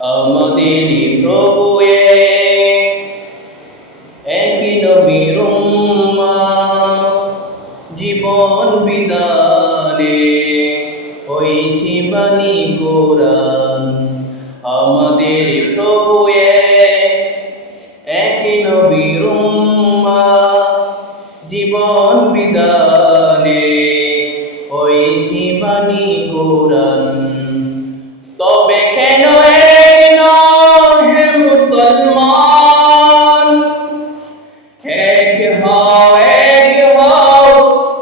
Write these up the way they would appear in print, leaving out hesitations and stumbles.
আমাদের প্রভু একই নবীর উম্মাহ, জীবন বিদানে ওই শিবানী কোরআন। আমাদের প্রভু একই নবীর উম্মাহ, জীবন বিদানে ওই শিবানী কোরআন। তবে কেন মুসলমান, এক হও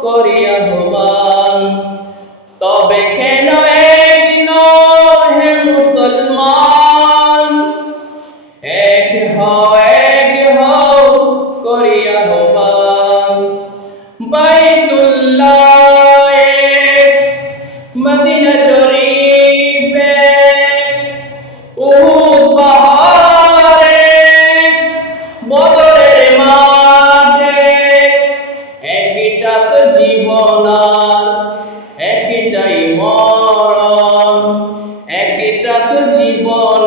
করি আহ্বান। তবে কেন হে মুসলমান, এক হও করি আহ্বান। বাইতুল্লাহ মদিনা শরীফে উহুদ পাহাড়ে বদরের মাঠে একটা তো জীবন আর একটাই মরণ, একটা তো জীবন